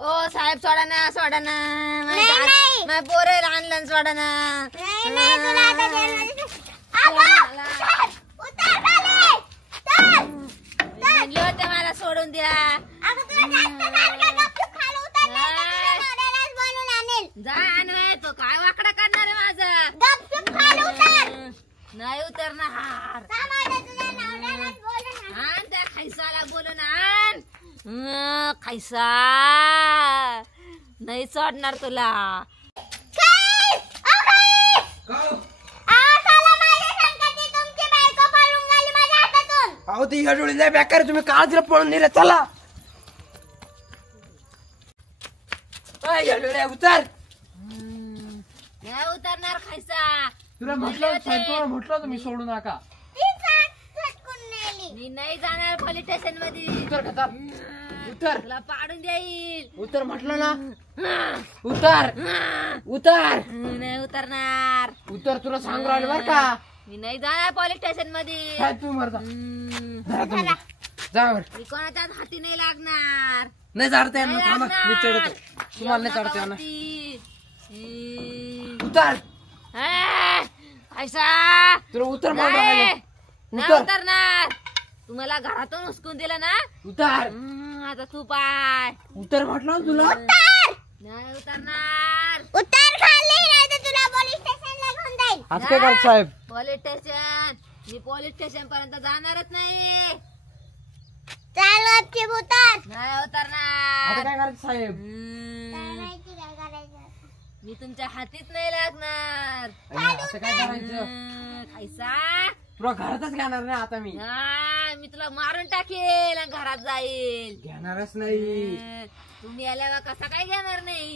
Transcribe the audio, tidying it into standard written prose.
ओ साहेब सोडा ना सोडा ना मैं पोरे लहान लहान सोडा ना म्हणले होते मला सोडून द्या जा नाही तो काय वाकडा करणार आहे माझा नाही उतरणार आण त्या खैसाला बोलून आण खैसा नाही सोडणार तुला अहो ती ह्या डोळी नाही बेकार तुम्ही काळजीला पळून नेले चला उतर नाही उतरणार खैसा तुला म्हटलं तुम्ही सोडू नका मी नाही जाणार पोलीस स्टेशन मध्ये उतर खता उतर तुला पाडून देईल उतर म्हटलं ना उतर उतर नाही उतरणार उतर तुला सांगू राहिलं बर का मी नाही जाणार पोलीस स्टेशन मध्ये काय तू मरता जा बर मी कोणाच्या हाती नाही लागणार नाही चढता येणार थांबा मी चढतो तुम्हाला नाही चढता येणार उतर ऐसा तुला उतर नाही उतर उतरणार तुम्हाला घरातून उचकून दिलं ना उतर आता तू पाय उतर म्हटलं ना तुला नाही उतरणार उतर खाली नाही तर तुला पोलीस स्टेशनला घेऊन जाईल आज काय कर साहेब पोलीस स्टेशन मी पोलीस स्टेशन पर्यंत जाणारच नाही चाल गपची उतर नाही आता उतरणार काय करायचं साहेब माहिती काय करायचं मी तुमच्या हातीत नाही लागणार आता काय करायचं खायचा तुला घरातच घेणार नाही आता मी मी तुला मारून टाकेल आणि घरात जाईल घेणारच नाही तुम्ही आल्यावर कसा काय घेणार नाही